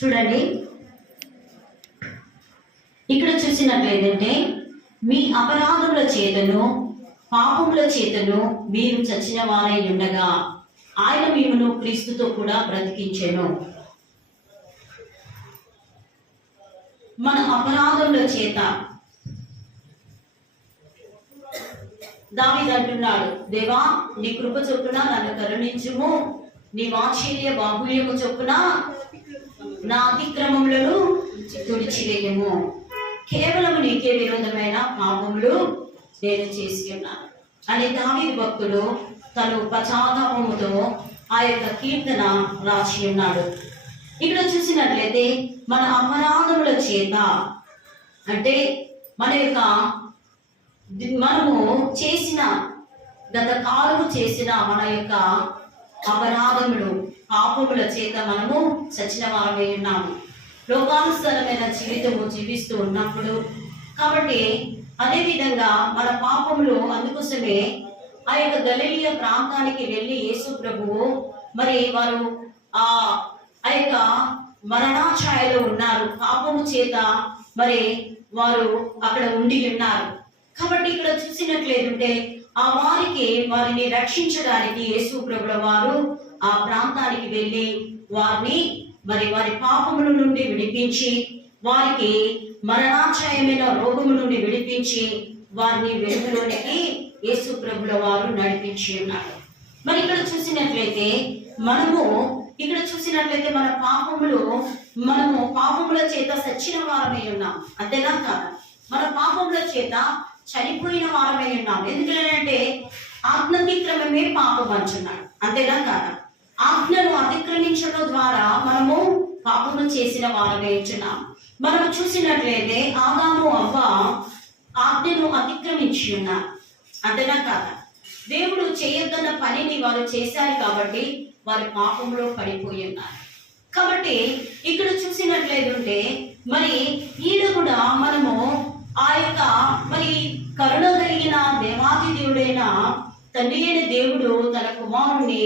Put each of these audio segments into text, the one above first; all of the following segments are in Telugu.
చూడండి, ఇక్కడ చూసినట్లయితే మీ అపరాధముల చేతను పాపముల చేతను మీరు చచ్చిన వారై ఉండగా ఆయన మిమ్మును క్రీస్తుతో కూడా బ్రతికించెను. మన అపరాధముల చేత దావీదు అంటున్నాడు, దేవా నీ కృప చొప్పున నన్ను కరుణించుము, నీ వాత్సల్య బాహుళ్యము చొప్పున నా అతిక్రమములను తుడిచివేయము. కేవలం నీకే విరోధమైన పాపములు నేను చేసి ఉన్నాను అని దావీదు భక్తుడు తను పశ్చాత్తాపముతో ఆ యొక్క కీర్తన రాసి ఉన్నాడు. ఇక్కడ చూసినట్లయితే మన అపరాధముల చేత అంటే మనము చేసిన గత కాలము చేసిన మన యొక్క అపరాధములు పాపముల చేత మనము చచ్చిన వారమై ఉన్నాము. లోకానుసారమైన జీవితము జీవిస్తూ ఉన్నప్పుడు కాబట్టి అదే విధంగా మన పాపములు, అందుకోసమే ఆ యొక్క గలిలయ ప్రాంతానికి వెళ్ళి యేసు ప్రభువు మరి వారు ఆ యొక్క మరణాఛాయలో ఉన్నారు, పాపము చేత మరి వారు అక్కడ ఉండి ఉన్నారు. కాబట్టి ఇక్కడ చూసినట్లేదంటే వారిని రక్షించడానికి యేసు ప్రభుల వారు ఆ ప్రాంతానికి వెళ్ళి వారిని మరి వారి పాపముల నుండి విడిపించి వారికి మరణాఛాయమైన రోగము నుండి విడిపించి వారిని వెలుగులోనికి యేసు ప్రభుల వారు నడిపించి ఉన్నారు. మరి ఇక్కడ చూసినట్లయితే మనము పాపముల చేత చచ్చిన వారమై ఉన్నాం, అంతేనా కాదా? మన పాపముల చేత చనిపోయిన వారమై ఉన్నాం. ఎందుకంటే ఆజ్ఞాతిక్రమమే పాపం అంటున్నాడు, అంతేనా కాదా? ఆజ్ఞను అతిక్రమించడం ద్వారా మనము పాపము చేసిన వారమై ఉంటున్నాం. మనం చూసినట్లయితే ఆదాము అవ్వ ఆజ్ఞను అతిక్రమించి ఉన్నారు, అంతేనా కాదా? దేవుడు చేయొద్దన్న పనిని వారు చేశారు కాబట్టి వారి పాపంలో పడిపోయి ఉన్నారు. కాబట్టి ఇక్కడ చూసినట్లయితే మరి ఈడ కూడా మనము ఆ యొక్క మరి కరుణ కలిగిన దేవాది దేవుడైన తండ్రి అయిన దేవుడు తన కుమారుణ్ణి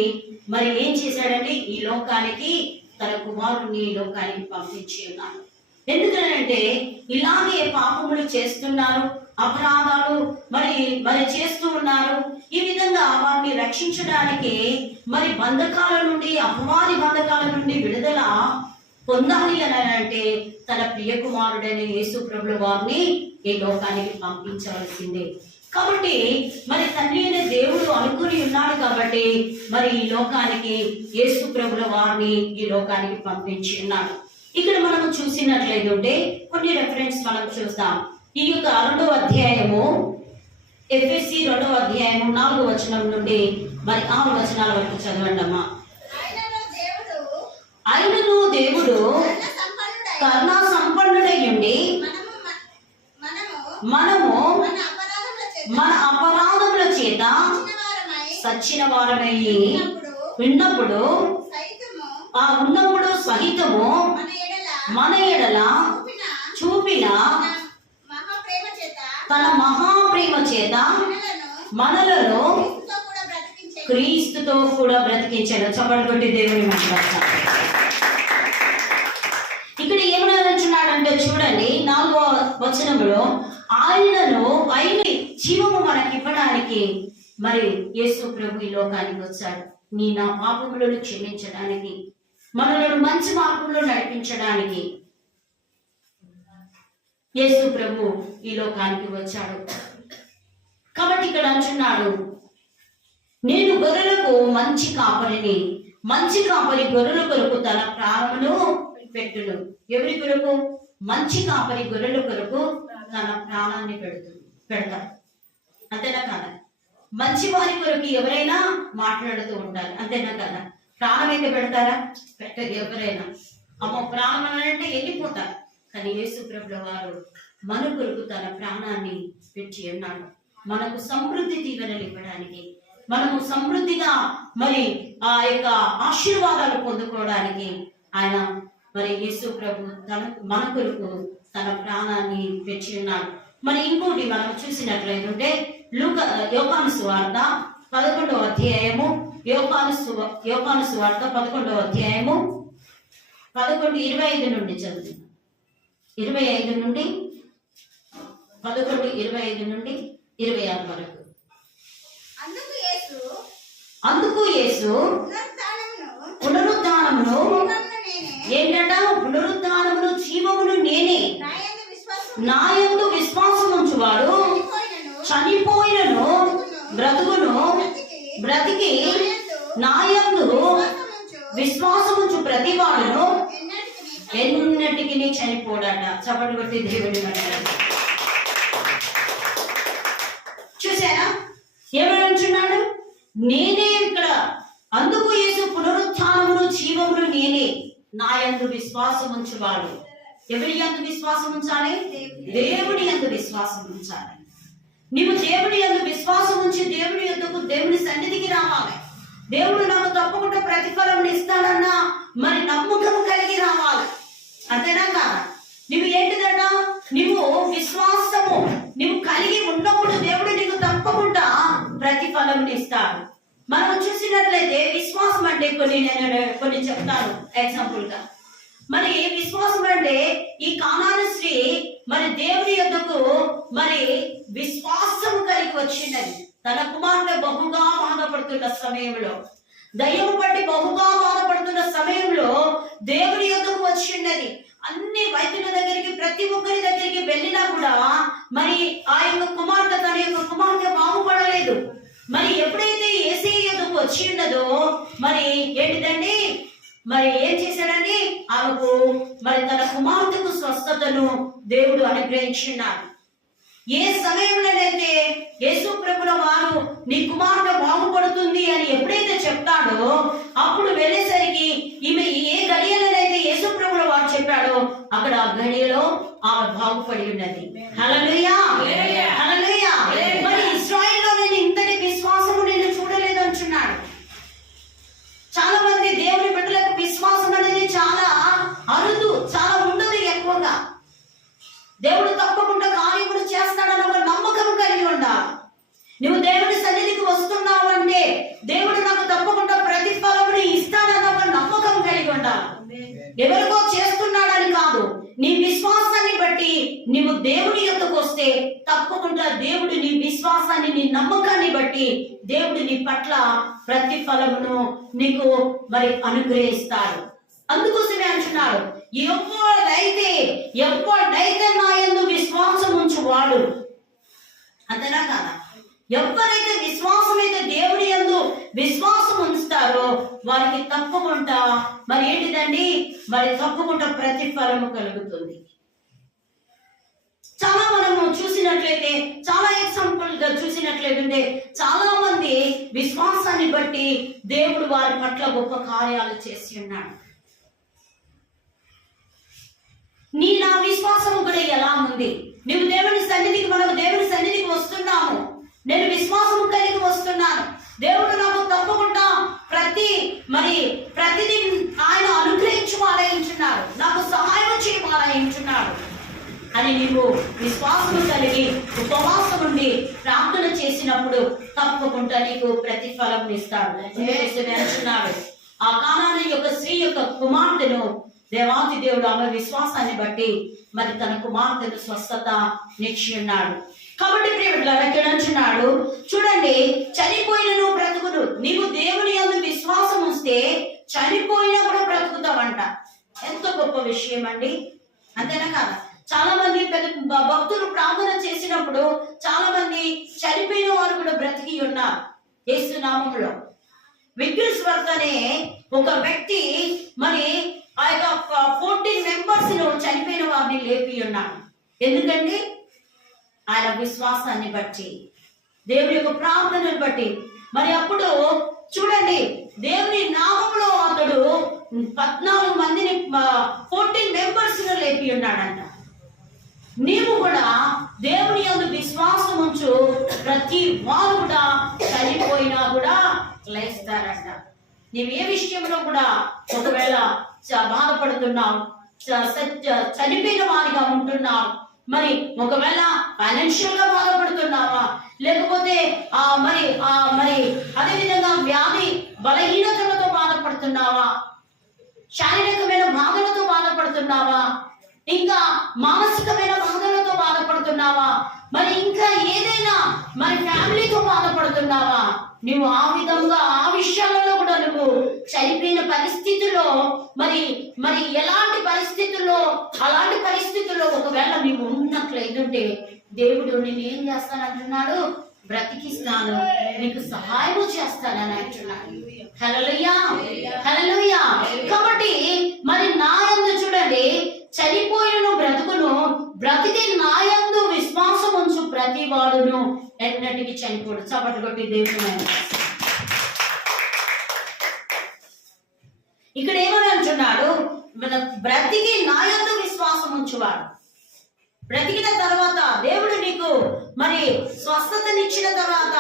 మరి ఏం చేశాడంటే ఈ లోకానికి పంపించి ఉన్నాడు. ఎందుకంటే ఇలాగే పాపములు చేస్తున్నారు, అపరాధాలు మరి చేస్తూ ఉన్నారు. ఈ విధంగా వారిని రక్షించడానికి మరి బంధకాల నుండి, అపవాది బంధకాల నుండి విడుదల పొందాలి అని అంటే తన ప్రియ కుమారుడైన యేసు ప్రభుల వారిని ఈ లోకానికి పంపించవలసిందే. కాబట్టి మరి తండ్రి అయిన దేవుడు అనుకుని ఉన్నాడు కాబట్టి మరి ఈ లోకానికి యేసు ప్రభుల వారిని ఈ లోకానికి పంపించి ఉన్నాడు. ఇక్కడ మనం చూసినట్లయితే కొన్ని రెఫరెన్స్ మనం చూస్తాం. ఈ యొక్క 2వ అధ్యాయము ఎఫెసీ 2వ అధ్యాయము 4వ వచనం నుండి మరి 6 వచనాల వరకు చదవండి అమ్మా. ఆయనను దేవుడు కరుణా సంపన్నుడై ఉండి మనము మన అపరాధముల చేత సచ్చిన వారమై ఉన్నప్పుడు సహితము మన ఎడల చూపిన తన మహాప్రేమ చేత మనలను క్రీస్తుతో కూడా బ్రతికించాడు. చప్పట్లు కొట్టి దేవుని మాట్లాడతాడు. ఇక్కడ ఏమన్నాడంటే చూడండి 4వ వచనంలో ఆయన జీవము మనకి ఇవ్వడానికి మరి యేసు ప్రభు ఈ లోకానికి వచ్చాడు. నా పాపములను క్షమించడానికి, మనలను మంచి మార్గంలో నడిపించడానికి యేసు ప్రభు ఈ లోకానికి వచ్చాడు. కాబట్టి ఇక్కడ అంటున్నాడు, నేను గొర్రెలకు మంచి కాపరిని, మంచి కాపరి గొర్రెల కొరకు తన ప్రాణమును పెట్టును. ఎవరి కొరకు? మంచి కాపరి గొర్రెల కొరకు తన ప్రాణాన్ని పెడతారు, అంతేనా కదా? మంచి వారి కొరకు ఎవరైనా మాట్లాడుతూ ఉంటారు, అంతేనా కదా? ప్రాణం అయితే పెడతారా? పెట్టదు ఎవరైనా. ప్రాణం అంటే వెళ్ళిపోతారు. కానీ యేసు ప్రభుల వారు మన కొరకు తన ప్రాణాన్ని పెట్టి ఉన్నాడు. మనకు సమృద్ధి దీవెనలు ఇవ్వడానికి, మనము సమృద్ధిగా మరి ఆ యొక్క ఆశీర్వాదాలు పొందుకోవడానికి ఆయన మరి యేసు ప్రభు మన కొరకు తన ప్రాణాన్ని పెట్టి ఉన్నాడు. మరి ఇంకోటి మనం చూసినట్లయితే యోహాను సువార్త 11వ అధ్యాయము, యోహాను సువార్త 11వ అధ్యాయము 11:25 నుండి చదువుతున్నాం. 25 నుండి 11:25 నుండి 26 వరకు. అందుకు యేసు పునరుద్ధానమును ఏంటంట? పునరుద్ధానమును జీవమును నేనే, నా యందు విశ్వాసముంచువాడు చనిపోయినను బ్రతుకును, బ్రతికి నా యందు విశ్వాసముంచు ప్రతివాడును ఎన్నటికి చనిపోడట. చప్పట్లు కొట్టి దేవుని చూసారా ఏమని అంటున్నాడు? నేనే ఇక్కడ. అందుకు యేసు పునరుత్థానమును జీవమును నేనే, నా యందు విశ్వాసం ఉంచువాడు. ఎవరి యందు విశ్వాసం ఉంచాలి? దేవుడి యందు విశ్వాసం ఉంచాలి. నీవు దేవుడి యందు విశ్వాసం ఉంచి దేవుడి యొద్దకు, దేవుడి సన్నిధికి రావాలి. దేవుడు నాకు తప్పకుండా ప్రతిఫలం ఇస్తాడన్నా మరి నమ్మకం కలిగి రావాలి. అంతేనా కాదా? నువ్వు ఏంటిదట? నువ్వు విశ్వాసము నువ్వు కలిగి ఉన్నప్పుడు దేవుడు నీకు తప్పకుండా ప్రతిఫలం ఇస్తాడు. మనం చూసినట్లయితే విశ్వాసం అంటే కొన్ని చెప్తాను ఎగ్జాంపుల్ గా. మరి విశ్వాసం అంటే ఈ కానాను స్త్రీ మరి దేవుని యొద్దకు మరి విశ్వాసం కలిగి వచ్చినది. తన కుమార్తె బహుగా బాధపడుతున్న సమయంలో, దయ్యం పట్టి బహుగా బాధపడుతున్న సమయంలో దేవుని యొద్దకు వచ్చిన్నది. అన్ని వైద్యుల దగ్గరికి, ప్రతి ఒక్కరి దగ్గరికి వెళ్ళినా కూడా మరి ఆ యొక్క కుమార్తె, తన యొక్క కుమార్తె బాగుపడలేదు. మరి ఎప్పుడైతే యేసయ్య యొద్దకు వచ్చి ఉన్నదో మరి ఏంటిదండి, మరి ఏం చేశాడండి? ఆమెకు మరి తన కుమార్తెకు స్వస్థతను దేవుడు అనుగ్రహించున్నాడు. ఏ సమయంలోనైతే యేసు ప్రభుల వారు నీ కుమార్తె బాగుపడుతుంది అని ఎప్పుడైతే చెప్తాడో అప్పుడు వెళ్ళేసరికి ఈమె ఏ గడియలనైతే యేసు ప్రభుల వారు చెప్పాడో అక్కడ ఆ గడియలో ఆమె బాగుపడి ఉన్నది. హల్లెలూయా, హల్లెలూయా. మరి ఇశ్రాయేలులో నేను ఇంతటి విశ్వాసము నేను చూడలేదు అంటున్నాడు. చాలా మంది దేవుని బిడ్డలకు విశ్వాసం అనేది చాలా అరుదు, చాలా ఉండదు ఎక్కువగా. దేవుడు తప్పకుండా కార్యములు చేస్తాడని ఒక నమ్మకం కలిగి ఉండాలి. నువ్వు దేవుడి సన్నిధికి వస్తున్నావు అంటే దేవుడు నాకు తప్పకుండా ప్రతిఫలముని ఇస్తాడని ఒక నమ్మకం కలిగి ఉండాలి. ఎవరికో చేస్తున్నాడని కాదు, నీ విశ్వాసాన్ని బట్టి నీవు దేవుడి యొద్దకు వస్తే తప్పకుండా దేవుడు నీ విశ్వాసాన్ని, నీ నమ్మకాన్ని బట్టి దేవుడు నీ పట్ల ప్రతిఫలమును నీకు మరి అనుగ్రహిస్తాడు. అందుకోసమే అంటున్నాడు, ఎప్పుడైతే నా యందు విశ్వాసం ఉంచువాడు. అంతేనా కాదా? ఎవరైతే విశ్వాసం అయితే దేవుడి యందు విశ్వాసం ఉంచుతారో వారికి తప్పకుండా మరి ఏంటిదండి, మరి తప్పకుండా ప్రతిఫలము కలుగుతుంది. చాలా మనము చూసినట్లయితే, చాలా ఎగ్జాంపుల్ గా చూసినట్లయితే చాలా మంది విశ్వాసాన్ని బట్టి దేవుడు వారి పట్ల గొప్ప కార్యాలు చేసి ఉన్నాడు. నా విశ్వాసము కూడా ఎలా ఉంది? నువ్వు దేవుని సన్నిధికి, మనము దేవుని సన్నిధికి వస్తున్నాము, నేను విశ్వాసము కలిగి వస్తున్నాను, దేవుడు నాకు తప్పకుండా ప్రతిదీ ఆయన అనుగ్రహించువాలయించున్నాడు, నాకు సహాయం చేయవాలయించున్నాడు అని నీవు విశ్వాసము కలిగి ఉపవాసం ఉండి ప్రార్థన చేసినప్పుడు తప్పకుండా నీకు ప్రతిఫలం ఇస్తాడు అంటున్నాడు. ఆ కానాను యొక్క స్త్రీ యొక్క కుమార్తెను దేవాది దేవుడు ఆమె విశ్వాసాన్ని బట్టి మరి తన కుమార్తెను స్వస్థత నిచ్చి ఉన్నాడు. కాబట్టి ప్రియమిత్రులారా ఇక్కడ అంటున్నాడు, చూడండి, చనిపోయినను బ్రతుకును. నీవు దేవుని యందు విశ్వాసం ఉంచితే చనిపోయినా కూడా బ్రతుకుతావంట. ఎంత గొప్ప విషయం అండి, అంతేనా కాదా? చాలా మంది భక్తులు ప్రార్థన చేసినప్పుడు చాలా మంది చనిపోయిన వారు కూడా బ్రతికి ఉన్నారు యేసు నామములో. విగ్రస్వర్త అనే ఒక వ్యక్తి మరి ఆ యొక్క 14 మెంబర్స్ చనిపోయిన వారిని లేపి ఉన్నాడు. ఎందుకండి? ఆయన విశ్వాసాన్ని బట్టి, దేవుని యొక్క ప్రార్థనను బట్టి. మరి అప్పుడు చూడండి, దేవుని నామంలో అతడు 14 మందిని 14 మెంబర్స్ లేపి ఉన్నాడంట. నీవు కూడా దేవుని యందు విశ్వాసం ఉంచు, ప్రతి వారు కూడా చనిపోయినా కూడా లేస్తారంట. నీవు ఏ విషయంలో కూడా ఒకవేళ బాధపడుతున్నావు, చనిపోయిన వారిగా ఉంటున్నావు, మరి ఒకవేళ ఫైనాన్షియల్ గా బాధపడుతున్నావా, లేకపోతే మరి అదే విధంగా వ్యాధి బలహీనతలతో బాధపడుతున్నావా, శారీరకమైన బాధలతో బాధపడుతున్నావా? ఇంకా మానసికమైన బాధలతో బాధపడుతున్నావా? మరి ఇంకా ఏదైనా మరి ఫ్యామిలీతో బాధపడుతున్నావా? నువ్వు ఆ విధంగా ఆ విషయాలలో కూడా నువ్వు చనిపోయిన పరిస్థితుల్లో మరి మరి ఎలాంటి పరిస్థితుల్లో అలాంటి పరిస్థితుల్లో ఒకవేళ నీవు ఉన్నట్లయితే దేవుడు నేను ఏం చేస్తానంటున్నాడు? బ్రతికిస్తాను, నీకు సహాయము చేస్తానని అంటున్నాడు. హల్లెలూయా, హల్లెలూయా. కాబట్టి మరి నా యందు చూడండి, చనిపోయిన బ్రతుకును, బ్రతికి నా యందు విశ్వాసం ఉంచు ప్రతి వాడును ఎన్నటికి చనిపోడు. చప్పట్లు కొట్టి దేవుడు ఇక్కడ ఏమని అంటున్నాడు? బ్రతికి నా యందు విశ్వాసం ఉంచువాడు. బ్రతికిన తర్వాత దేవుడు నీకు మరి స్వస్థతనిచ్చిన తర్వాత,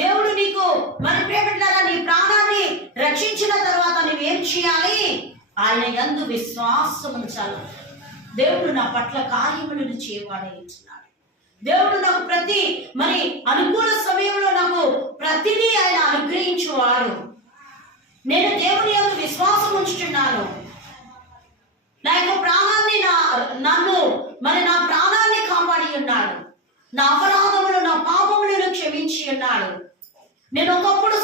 దేవుడు నీకు మరి ప్రియబిడ్డలారా నీ ప్రాణాన్ని రక్షించిన తర్వాత నువ్వేం చేయాలి? ఆయన యందు విశ్వాసం ఉంచాలి. దేవుడు నా పట్ల కార్యములను చేయవాడే ఇచ్చినాడు. దేవుడు నాకు ప్రతి మరి అనుకూల సమయంలో నాకు ప్రతిదీ ఆయన అనుగ్రహించేవాడు. నేను దేవుని యందు విశ్వాసం ఉంచుతున్నాను. నా యొక్క ప్రాణాన్ని నన్ను మరి నా ప్రాణాన్ని కాపాడి ఉన్నాడు. నా అపరాధములు నా పాపములను క్షమించి ఉన్నాడు. నేను ఒకప్పుడు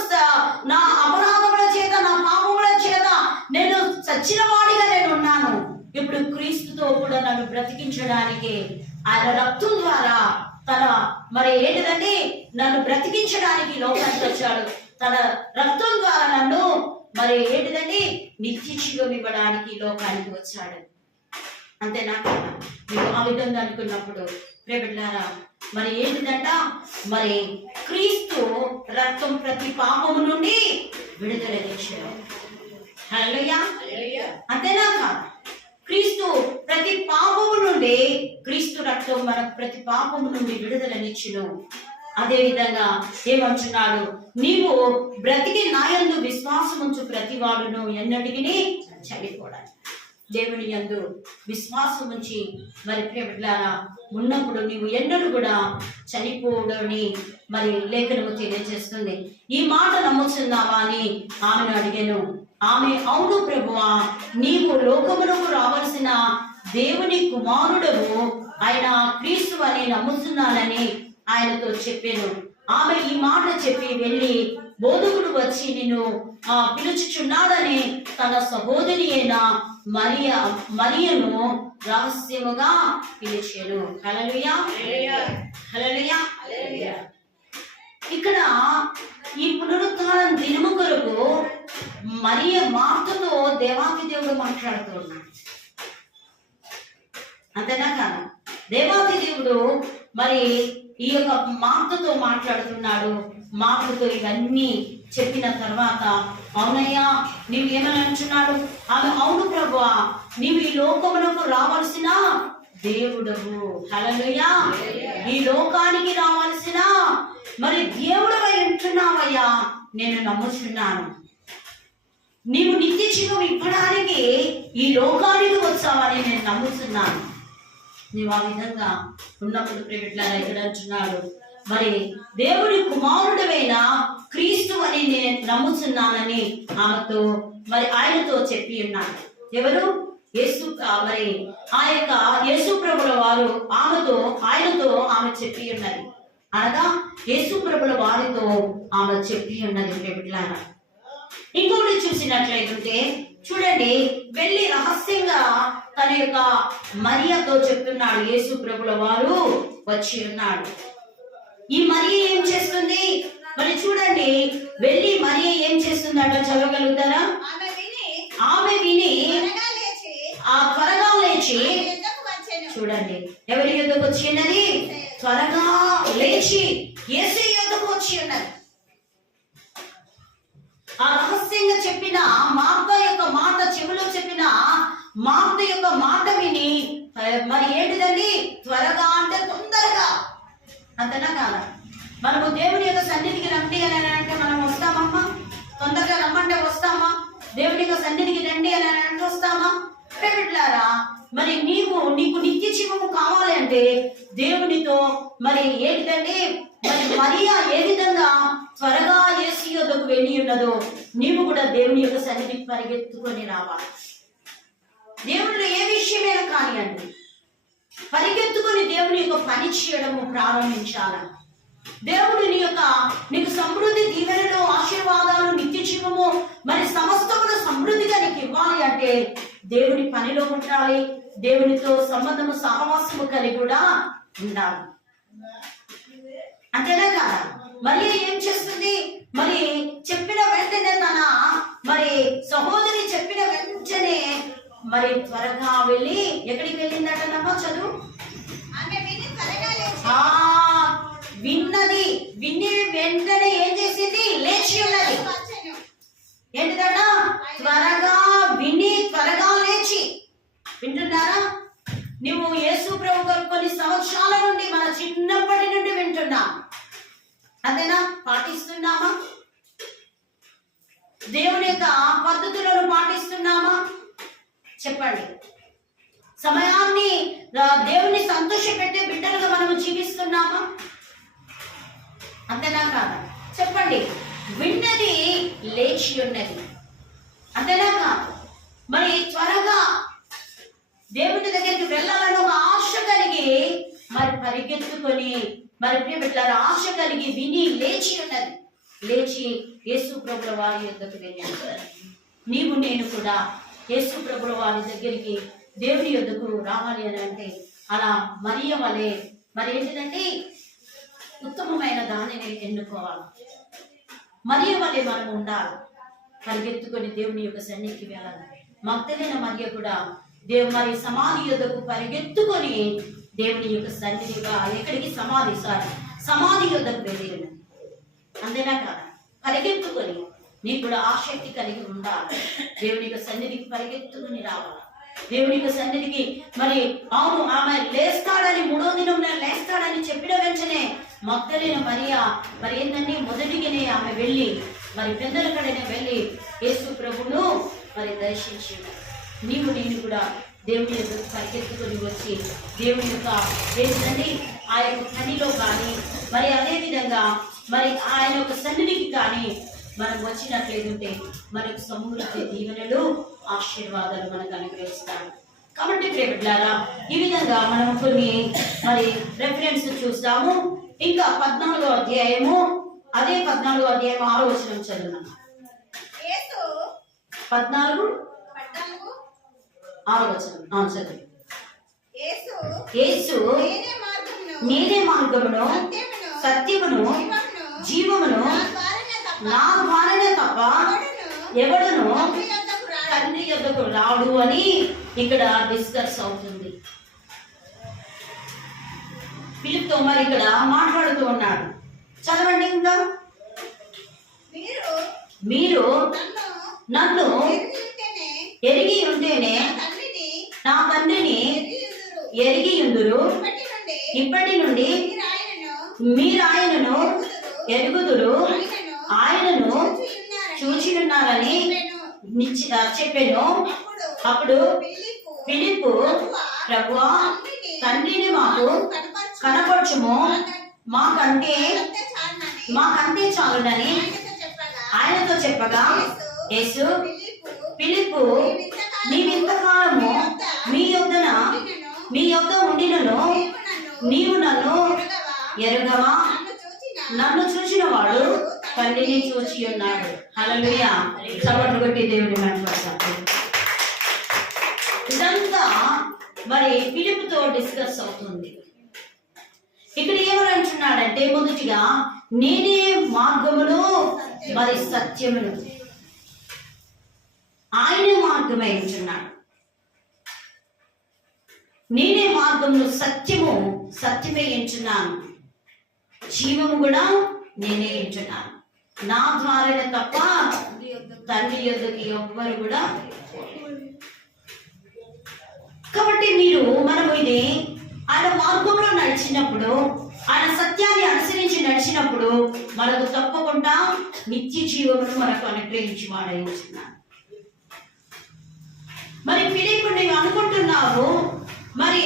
నా అపరాధముల చేత నా పాపముల చేత నేను చచ్చిన వాడిగా నేను ఉన్నాను. ఇప్పుడు క్రీస్తుతో కూడా నన్ను బ్రతికించడానికి ఆయన రక్తం ద్వారా తన మరి ఏంటిదండి నన్ను బ్రతికించడానికి లోకానికి వచ్చాడు. తన రక్తం ద్వారా నన్ను మరి ఏంటిదండి నిత్య జీవం ఇవ్వడానికి లోకానికి వచ్చాడు. అంతేనా? మీరు ఆ విధంగా అనుకున్నప్పుడు ప్రియబిడ్డలారా మరి ఏంటిదంట? మరి క్రీస్తు రక్తం ప్రతి పాపము నుండి విడుదలనిచ్చాడు. హల్లెలూయా. అంతేనా? క్రీస్తు ప్రతి పాపము నుండి, క్రీస్తు రక్తం మనకు ప్రతి పాపము నుండి విడుదలనిచ్చును. అదే విధంగా ఏమంటున్నాడు? నీవు బ్రతికి నా యందు విశ్వాసం ఉంచు ప్రతి వాడును ఎన్నటికి చనిపోడాలి. దేవుని యందు విశ్వాసం ఉంచి మరి ప్రియబిడ్డలారా ఉన్నప్పుడు నీవు ఎన్నడూ కూడా చనిపోవడని మరి లేఖనము తెలియజేస్తుంది. ఈ మాట నమ్ముతున్నావా అని ఆమెను అడిగాను. ఆమె అవును ప్రభువా, నీవు లోకమునకు రావాల్సిన దేవుని కుమారుడవు ఆయన క్రీస్తు అని నమ్ముతున్నానని ఆయనతో చెప్పాను. ఆమె ఈ మాట చెప్పి వెళ్ళి బోధకుడు వచ్చి నిన్ను పిలుచుచున్నాడని తన సహోదరి అయిన మరియను రహస్యముగా పిలిచాను. హల్లెలూయా, హల్లెలూయా. ఇక్కడ ఈ పునరుత్థానం దినము కొరకు మరియ మార్తతో దేవాది దేవుడు మాట్లాడుతూ ఉన్నాడు. అంతేనా కాదు? దేవాది దేవుడు మరి ఈ యొక్క మార్తతో మాట్లాడుతున్నాడు. మార్తతో ఇవన్నీ చెప్పిన తర్వాత అవునయ్యా నీవు ఏమని అంటున్నాడు? ఆమె అవును ప్రభువా, నీవు ఈ లోకమునకు రావాల్సిన దేవుడవు. హల్లెలూయా. ఈ లోకానికి రావాల్సిన మరి దేవుడవై ఉంటున్నావయ్యా, నేను నమ్ముచున్నాను. నీవు నిత్య జీవం ఇవ్వడానికి ఈ లోకానికి వచ్చావని నేను నమ్ముతున్నాను. నీవు ఆ విధంగా ఉన్నప్పుడు ప్రియబిడ్డలారా ఇక్కడ అంటున్నాడు మరి దేవుడి కుమారుడైన క్రీస్తు అని నేను నమ్ముతున్నానని ఆమెతో మరి ఆయనతో చెప్పి ఉన్నాడు. ఎవరు? యేసు. మరి ఆ యొక్క యేసు ప్రభుల వారు ఆయనతో ఆమె చెప్పి ఉన్నది. అనగా యేసు ప్రభుల వారితో ఆమె చెప్పి ఉన్నది. ప్రియబిడ్డలారా ఇంకోటి చూసినట్లయితే చూడండి, వెళ్ళి రహస్యంగా తన యొక్క మరియతో చెప్తున్నాడు. యేసు ప్రభుల వారు వచ్చి ఉన్నాడు. ఈ మరియ ఏం చేస్తుంది? మరి చూడండి, వెళ్ళి మరియ ఏం చేస్తుందట చదవగలుగుతారా? ఆమె విని ఆ త్వరగా లేచి చూడండి ఎవరి యొద్దకు వచ్చి ఉన్నది? త్వరగా లేచి యేసు యొద్దకు వచ్చి ఉన్నది. ఆ రహస్యంగా చెప్పిన మార్త యొక్క మాట, చెవిలో చెప్పిన మార్త యొక్క మాట విని మరి ఏంటిదండి? త్వరగా అంటే తొందరగా. అంతేనా కాదా? మనము దేవుని యొక్క సన్నిధికి రండి అని అంటే మనం వస్తామమ్మా? తొందరగా రమ్మంటే వస్తామా? దేవుని యొక్క సన్నిధికి రండి అని అంటే వస్తామా? ప్రియబిడ్డలారా మరి నీకు నిత్య జీవము కావాలి అంటే దేవునితో మరి ఏంటిదండి? మరి మరియా ఏ విధంగా త్వరగా యేసు యొద్దకు వెళ్ళి ఉన్నదో నీవు కూడా దేవుని యొక్క సన్నిధికి పరిగెత్తుకొని రావాలి. దేవుడిలో ఏ విషయమైనా కానివ్వండి, పరిగెత్తుకొని దేవుని యొక్క పని చేయడము ప్రారంభించాల. దేవుడు నీకు సమృద్ధి, దీవెనలు, ఆశీర్వాదాలు, నిత్య జీవము, మరి సమస్తమును సమృద్ధిగా నీకు ఇవ్వాలి అంటే దేవుని పనిలో ఉండాలి. దేవునితో సంబంధము, సహవాసము కలిగి కూడా ఉండాలి. అంతేనా కాదా? మరి ఏం చేస్తుంది? మరి చెప్పిన వెంటనే మరి సహోదరి చెప్పిన వెంటనే మరి త్వరగా వెళ్ళి ఎక్కడికి వెళ్ళిందట నమ్మ చదువు. విని వెంటనే ఏం చేసింది? లేచి ఉన్నది. ఏంటిదట? త్వరగా విని త్వరగా లేచి. వింటున్నారా? నువ్వు యేసు ప్రభు గారు కొన్ని సంవత్సరాల నుండి, మన చిన్నప్పటి నుండి వింటున్నా, అంతేనా? పాటిస్తున్నామా? దేవుని యొక్క పద్ధతులను పాటిస్తున్నామా? చెప్పండి. సమయాన్ని దేవుని సంతోష పెట్టే బిడ్డలుగా మనము జీవిస్తున్నామా? అంతేనా కాదా? చెప్పండి. విన్నది లేచి ఉన్నది, అంతేనా కాదు? మరి త్వరగా దేవుని దగ్గరికి వెళ్ళాలని ఒక ఆశ కలిగి మరి పరిగెత్తుకొని, మరి ప్రియబిడ్డలారా, ఆశ కలిగి విని లేచి ఉన్నది. లేచి యేసు ప్రభుల వారి యొద్దకు వెళ్ళాడు. నీవు నేను కూడా యేసు ప్రభుల వారి దగ్గరికి, దేవుని యొద్దకు రావాలి అని అంటే అలా మరియ వలె మరి ఏంటిదండి? ఉత్తమమైన దానిని ఎన్నుకోవాలి. మరియ వలె మనం ఉండాలి. పరిగెత్తుకొని దేవుని యొక్క సన్నిధికి వెళ్ళాలి. మగ్దలేన మరియ కూడా మరి సమాధి యొద్దకు పరిగెత్తుకొని దేవుని యొక్క సన్నిధిగా, ఎక్కడికి? సమాధి యొద్దకు వెళ్ళి ఉన్నది. అంతేనా కాదా? పరిగెత్తుకొని నీకు కూడా ఆసక్తి కలిగి ఉండాలి. దేవుని యొక్క సన్నిధికి పరిగెత్తుకుని రావాలి. దేవుని యొక్క సన్నిధికి మరి అవును, ఆమె లేస్తాడని, 3వ దినం లేస్తాడని చెప్పిన వెంటనే మగ్దలేన మరియ మరి ఏంటంటే మొదటిగానే ఆమె వెళ్ళి మరి పెద్దల కడనే వెళ్ళి యేసు ప్రభును మరి దర్శించి, నీవు నేను కూడా దేవుని యొక్క పరిగెత్తుకొని వచ్చి దేవుని యొక్క ఏంటంటే ఆ యొక్క పనిలో కానీ, మరి అదే విధంగా మరి ఆయన యొక్క సన్నిధికి కానీ మనం వచ్చినట్లేదుంటే మనకు సమృద్ధి, దీవెనలు, ఆశీర్వాదాలు మనకు అనుగ్రహిస్తాడు. కాబట్టి ప్రియబిడ్డలారా, ఈ విధంగా మనం కొన్ని మరి రెఫరెన్స్ చూస్తాము. ఇంకా 14వ అధ్యాయము, అదే 14వ అధ్యాయం 6వ వచనం చదువున్నాం. 14 6వ వచనం చదువు. యేసు నేనే మార్గమును, సత్యమును, జీవమును, నా ద్వారానే తప్ప ఎవడును తండ్రి యొద్దకు రాడు అని ఇక్కడ డిస్కస్ అవుతుంది. ఫిలిప్తో మరి ఇక్కడ మాట్లాడుతూ ఉన్నాడు. చదవండి. ఇంకా మీరు నన్ను ఎరిగి ఉంటేనే నా తండ్రిని ఎరిగి ఉందురు. ఇప్పటి నుండి మీరు ఆయనను ఎరుగుదురు, ఆయనను చూచియున్నారని చెప్పాను. అప్పుడు ఫిలిప్పు, ప్రభువా, తండ్రిని మాకు కనపరచుము, మాకంటే చాలునని ఆయనతో చెప్పగా, యేసు, ఫిలిప్పు, నీవింతకాలము మీ యొద్ద ఉండినను నీవు నన్ను ఎరుగవా? నన్ను చూచిన వాడు తండ్రిని చూచి ఉన్నాడు. హల్లెలూయా. చప్పట్లు కొట్టి దేవుని మహిమపరచాలి. ఇదంతా మరి ఫిలిప్తో డిస్కస్ అవుతుంది. ఇక్కడ ఏమని అంటున్నాడంటే, మొదటిగా నేనే మార్గమును మరి సత్యమును, ఆయనే మార్గమై ఉంటున్నాడు. నేనే మార్గమును, సత్యమే ఎంచున్నాను, జీవము కూడా నేనే ఎంచున్నాను. నా ద్వారానే తప్ప తండ్రి యొద్దకి ఎవ్వరు కూడా. కాబట్టి మనము ఇది ఆయన మార్గంలో నడిచినప్పుడు, ఆయన సత్యాన్ని అనుసరించి నడిచినప్పుడు మనకు తప్పకుండా నిత్య జీవమును మనకు అనుగ్రహించి వాడేస్తున్నాడు. మరి ఫిలిప్పు, నీవు అనుకుంటున్నావు మరి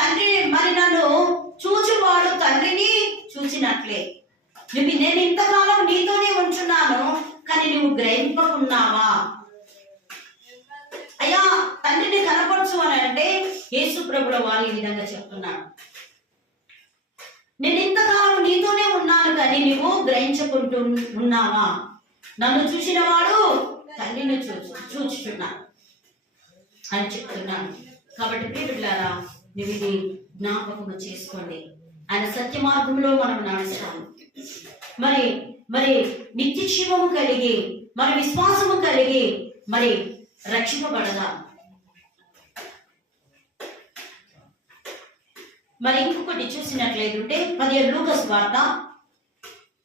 తండ్రి, మరి నన్ను చూచువాడు తండ్రిని చూచినట్లే. నేను ఇంతకాలం నీతోనే ఉంచున్నాను, కానీ నువ్వు గ్రహింపకున్నావా? అయ్యా తండ్రిని కనపరచు అని అంటే యేసు ప్రభుల వారు ఈ విధంగా చెప్తున్నాడు, నేను ఇంతకాలం నీతోనే ఉన్నాను కానీ నువ్వు గ్రహించుకుంటూ ఉన్నావా? నన్ను చూసిన వాడు తండ్రిని చూచుచున్నాడు అని చెప్తున్నాను. కాబట్టి ప్రియబిడ్డలారా, నువ్వు ఇది జ్ఞాపకము చేసుకోండి. ఆయన సత్య మార్గంలో మనం నడుస్తాము. మరి మరి నిత్య జీవము కలిగి మరి విశ్వాసము కలిగి మరి రక్షింపబడదా? మరి ఇంకొకటి చూసినట్లయితే 15 లూకాసు వార్త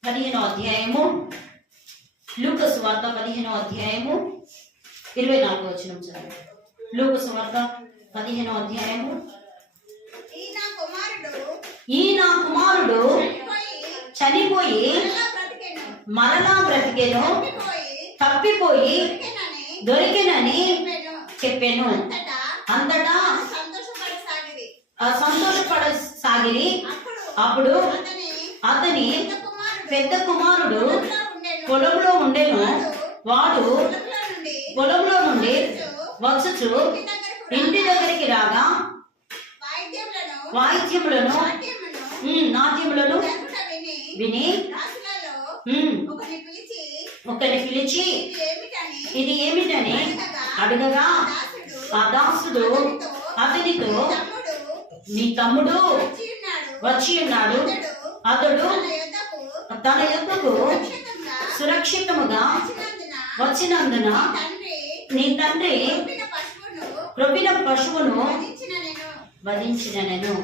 15వ అధ్యాయము, లూకాసు వార్త 15వ అధ్యాయము 24వ వచనం చదవండి. లూకాసు వార్త 15వ అధ్యాయము. ఈ నా కుమారుడు చనిపోయి మరలా బ్రతికెను, తప్పిపోయి దొరికెనని చెప్పాను. అంతటా సంతోషపడసాగిరి. అప్పుడు అతని పెద్ద కుమారుడు పొలంలో ఉండెను. వాడు పొలంలో నుండి వచ్చుచు ఇంటి దగ్గరికి రాగా వాయిద్యములను నాట్యములను విని ఒకరిని పిలిచి ఇది ఏమిటని అడగగా ఆ దాసుడు అతనితో, నీ తమ్ముడు వచ్చి ఉన్నాడు, అతడు తన యొద్దకు సురక్షితముగా వచ్చినందున నీ తండ్రి ప్రొపిన పశువును వధించిన నేను.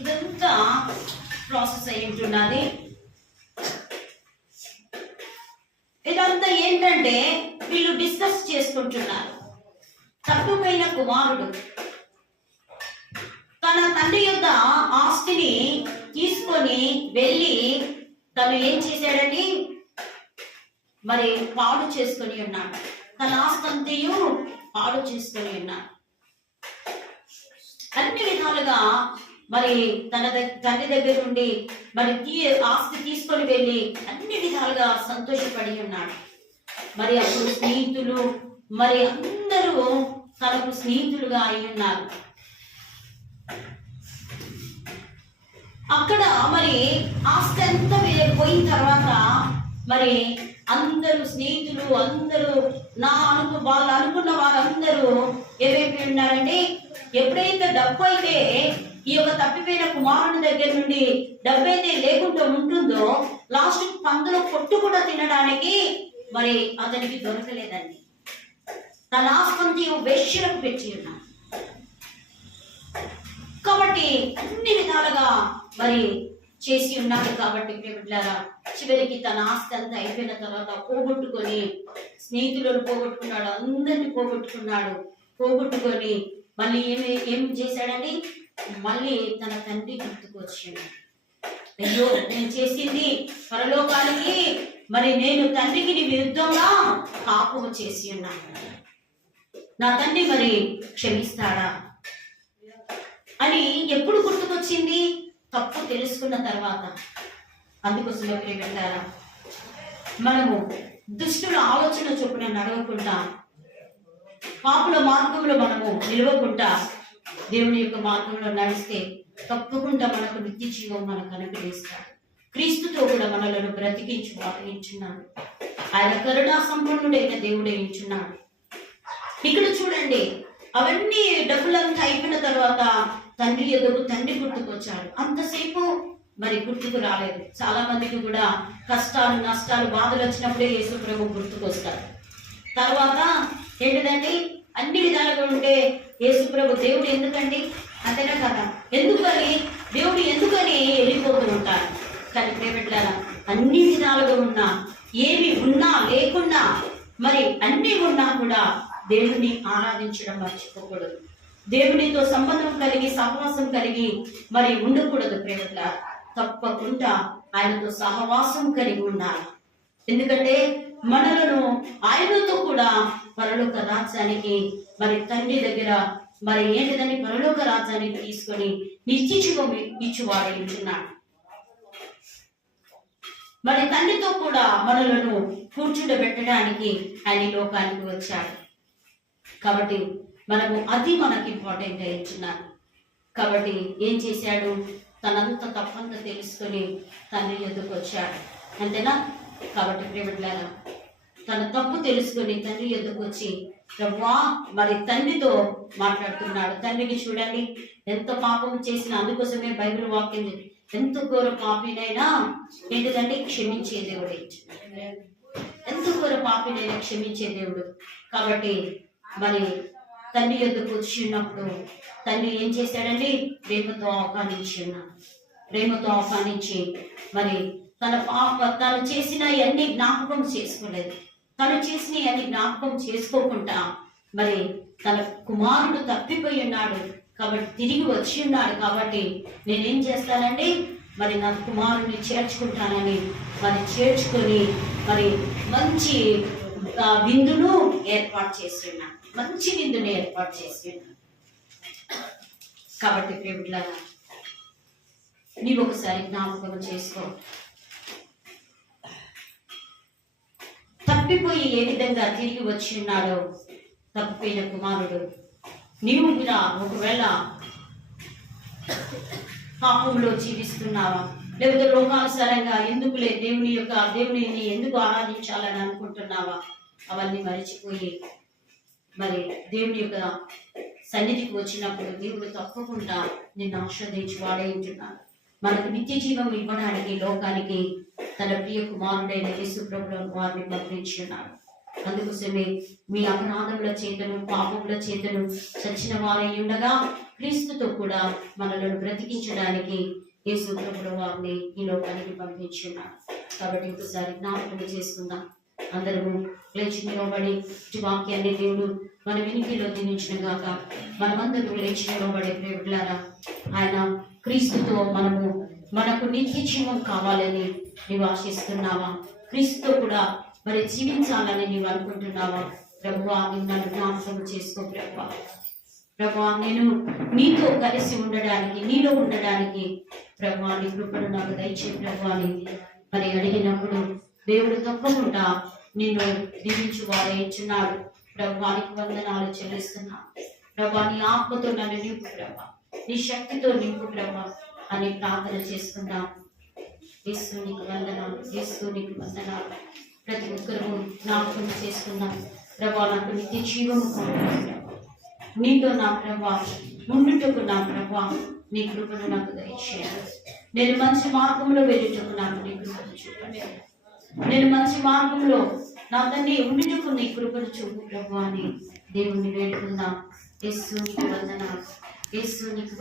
ఇదంతా ప్రాసెస్ అయి ఉంటున్నది. ఇదంతా ఏంటంటే వీళ్ళు డిస్కస్ చేసుకుంటున్నారు. తప్పిపోయిన కుమారుడు తన తండ్రి యొక్క ఆస్తిని తీసుకొని వెళ్ళి తను ఏం చేశాడని మరి పాడు చేసుకొని ఉన్నాడు. తన ఆస్తి అంతయు పాడు చేసుకొని ఉన్నాడు. అన్ని విధాలుగా మరి తన తండ్రి దగ్గర నుండి మరి ఆస్తి తీసుకొని వెళ్ళి అన్ని విధాలుగా సంతోషపడి ఉన్నాడు. మరి అప్పుడు స్నేహితులు మరి అందరూ తనకు స్నేహితులుగా అయి ఉన్నారు. అక్కడ మరి ఆస్తి అంతా పోయిన తర్వాత మరి అందరూ స్నేహితులు అందరూ వాళ్ళు అనుకున్న వారందరూ ఏమైపోయి ఉన్నారంటే, ఎప్పుడైతే డబ్బు అయితే ఈ యొక్క తప్పిపోయిన కుమారుని దగ్గర నుండి డబ్బు అయితే లేకుండా ఉంటుందో లాస్ట్ పందులో పొట్టు కూడా తినడానికి మరి అతనికి దొరకలేదండి. తన ఆస్తి వేశ్యలకు పెట్టి ఉన్నాడు. కాబట్టి అన్ని విధాలుగా మరి చేసి ఉన్నాడు. కాబట్టి ప్రియబిడ్డలారా, చివరికి తన ఆస్తి అంతా అయిపోయిన తర్వాత పోగొట్టుకొని స్నేహితులను పోగొట్టుకున్నాడు, అందరిని పోగొట్టుకొని మళ్ళీ ఏం చేశాడని మళ్ళీ తన తండ్రి గుర్తుకొచ్చాడు. అయ్యో, నేను చేసింది పరలోకానికి మరి నేను తండ్రికి విరుద్ధంగా పాపము చేసి ఉన్నాను, నా తండ్రి మరి క్షమిస్తాడా అని ఎప్పుడు గుర్తుకొచ్చింది? తప్పు తెలుసుకున్న తర్వాత. అందుకోసమే ప్రియబిడ్డలారా, మనము దుష్టుల ఆలోచన చొప్పున నడవకుండా, పాపుల మార్గంలో మనము నిలవకుండా దేవుని యొక్క మార్గంలో నడిస్తే తప్పకుండా మనకు నిత్య జీవం మనకు అనుగ్రహిస్తాడు. క్రీస్తుతో కూడా మనలను బ్రతికించు వాయించున్నాడు. ఆయన కరుణా సంపన్నుడైన దేవుడే ఇచ్చున్నాడు. ఇక్కడ చూడండి, అవన్నీ డబ్బులంతా అయిపోయిన తర్వాత తండ్రి గుర్తుకొచ్చాడు. అంతసేపు మరి గుర్తుకు రాలేదు. చాలా మందికి కూడా కష్టాలు నష్టాలు బాధలు వచ్చినప్పుడే యేసు ప్రభు గుర్తుకొస్తాడు. తర్వాత ఏంటిదండి, అన్ని విధాలుగా ఉంటే యేసు ప్రభు దేవుడు ఎందుకండి అంతేనా కదా, దేవుడు ఎందుకని వెళ్ళిపోతూ ఉంటాడు. కానీ ప్రియబిడ్డలారా, అన్ని విధాలుగా ఉన్నా, ఏమి ఉన్నా లేకున్నా, మరి అన్ని ఉన్నా కూడా దేవుని ఆరాధించడం మర్చిపోకూడదు. దేవునితో సంబంధం కలిగి సహవాసం కలిగి మరి ఉండకూడదు. ప్రియబిడ్డలారా, తప్పకుండా ఆయనతో సహవాసం కలిగి ఉండాలి. ఎందుకంటే మనలను ఆయనతో కూడా పరలోక రాజ్యానికి మరి తండ్రి దగ్గర మరి ఏంటిదని పరలోక రాజ్యానికి తీసుకొని నిత్య జీవం ఇచ్చువాడై ఉంటున్నాడు. మరి తండ్రితో కూడా మనలను కూర్చుండబెట్టడానికి ఆయన లోకానికి వచ్చాడు. కాబట్టి అది మనకి ఇంపార్టెంట్ ఇచ్చినారు. కాబట్టి ఏం చేశాడు, తనంత తప్పంత తెలుసుకొని తండ్రి ఎదురుకు వచ్చాడు, అంతేనా? కాబట్టి ప్రియబిడ్డలారా, తన తప్పు తెలుసుకొని తండ్రి ఎదురుకు వచ్చి ప్రభువా మరి తండ్రితో మాట్లాడుతున్నాడు. తండ్రికి చూడండి ఎంత పాపం చేసినా, అందుకోసమే బైబిల్ వాక్యం ఎంత ఘోర పాపినైనా ఏంటిదంటే క్షమించే దేవుడు, ఎంత ఘోర పాపినైనా క్షమించే దేవుడు. కాబట్టి మరి తండ్రి ఎదురుకు వచ్చినప్పుడు తండ్రి ఏం చేశాడండి, ప్రేమతో ఆహ్వానించి మరి తను చేసిన అన్ని జ్ఞాపకం చేసుకోలేదు. తను చేసిన అన్ని జ్ఞాపకం చేసుకోకుండా మరి తన కుమారుడు తప్పిపోయి ఉన్నాడు కాబట్టి తిరిగి వచ్చి ఉన్నాడు. కాబట్టి నేనేం చేస్తానండి, మరి నా కుమారుడిని చేర్చుకుంటానని మరి చేర్చుకొని మరి మంచి విందును ఏర్పాటు చేసి ఉన్నాడు, మంచి విందును ఏర్పాటు చేసి ఉన్నాడు. కాబట్టి ప్రేమికులారా, నీవు ఒకసారి జ్ఞాపకం చేసుకో, తప్పిపోయి ఏ విధంగా తిరిగి వచ్చి ఉన్నాడో తప్పిపోయిన కుమారుడు. నీవు కూడా ఒకవేళ పాపంలో జీవిస్తున్నావా, లేకపోతే లోకానుసారంగా ఎందుకులే దేవుని ఎందుకు ఆరాధించాలని అనుకుంటున్నావా, అవన్నీ మరిచిపోయి మరి దేవుని యొక్క సన్నిధికి వచ్చినప్పుడు దేవుడు తప్పకుండా నిన్ను ఆశీర్వదించి వాడే ఉంటున్నాడు. మనకు నిత్య జీవం ఇవ్వడానికి లోకానికి తన ప్రియ కుమారుడైన యేసు ప్రభువు వారిని పంపించున్నాడు. అందుకోసమే మీ అపరాధముల చేతను పాపముల చేతను చచ్చిన వారై ఉండగా క్రీస్తుతో కూడా మనలను బ్రతికించడానికి యేసు ప్రభువు వారిని ఈ లోకానికి పంపించున్నాడు. కాబట్టి ఒకసారి జ్ఞాపకం చేసుకుందాం. అందరము లేచి నిలబడి వాక్యాన్ని దేవుడు మన వెనుకలో దినించిన గాక. మనమందరూ లేచి నిలబడే ప్రేమికులారా, ఆయన క్రీస్తుతో మనకు నిత్య జీవం కావాలని నీవు ఆశిస్తున్నావా? క్రీస్తుతో కూడా మరి జీవించాలని నీవు అనుకుంటున్నావా? ప్రభువా, నన్ను జ్ఞాపకం చేసుకో ప్రభువా, నేను నీతో కలిసి ఉండడానికి, నీలో ఉండడానికి ప్రభువా నీ కృపను నాకు దయచే ప్రభువా అని మరి అడిగినప్పుడు దేవుడు తప్పకుండా నిన్ను దీవించు వారే ఇచ్చున్నాడు. ప్రభువానికి వందనాలు చెల్లిస్తున్నాను. ప్రభువా, నీ ఆత్మతో నన్ను నింపు ప్రభా, నీ శక్తితో నింపు ప్రభా అని ప్రార్థన చేసుకుందాం. యేసు నీకు వందనాలు, యేసు నీకు వందనాలు. ప్రతి ఒక్కరూ జ్ఞాపకం చేసుకుందాం. ప్రభా, నాకు నిత్య జీవము కావాలి, నీతో నా ప్రభా ఉండుటకు నా ప్రభా నీ కృపను నాకు దయచేయాలి. నేను మంచి మార్గంలో వెళ్ళుటకు నాకు నీ కృపను చూపండి. నేను మంచి మార్గంలో నా తండ్రి ఉండుటకు నీ కృపను చూపు ప్రభు అని దేవుణ్ణి వేడుకుందాం. యేసు నీకు వందనాలు, యేసు నీకు